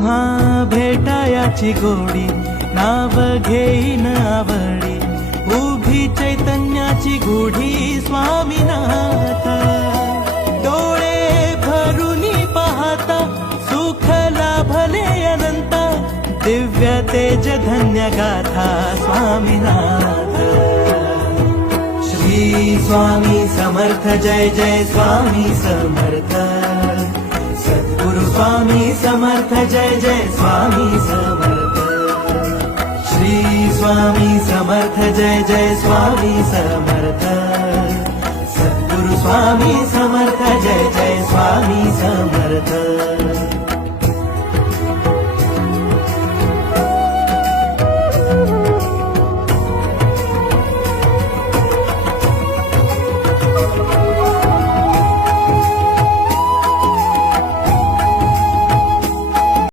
तुम्हा भेटायाची गोडी, नाव घेईन आवडी, उभी चैतन्याची गुढी स्वामीनाथ. डोळे भरूनी पाहता सुख लाभले अनंत, दिव्य तेज धन्य गाथा स्वामीनाथ. श्री स्वामी समर्थ जय जय स्वामी समर्थ. सद्गुरु स्वामी समर्थ जय जय स्वामी समर्थ. श्री स्वामी समर्थ जय जय स्वामी समर्थ. सद्गुरु स्वामी समर्थ जय जय स्वामी समर्थ.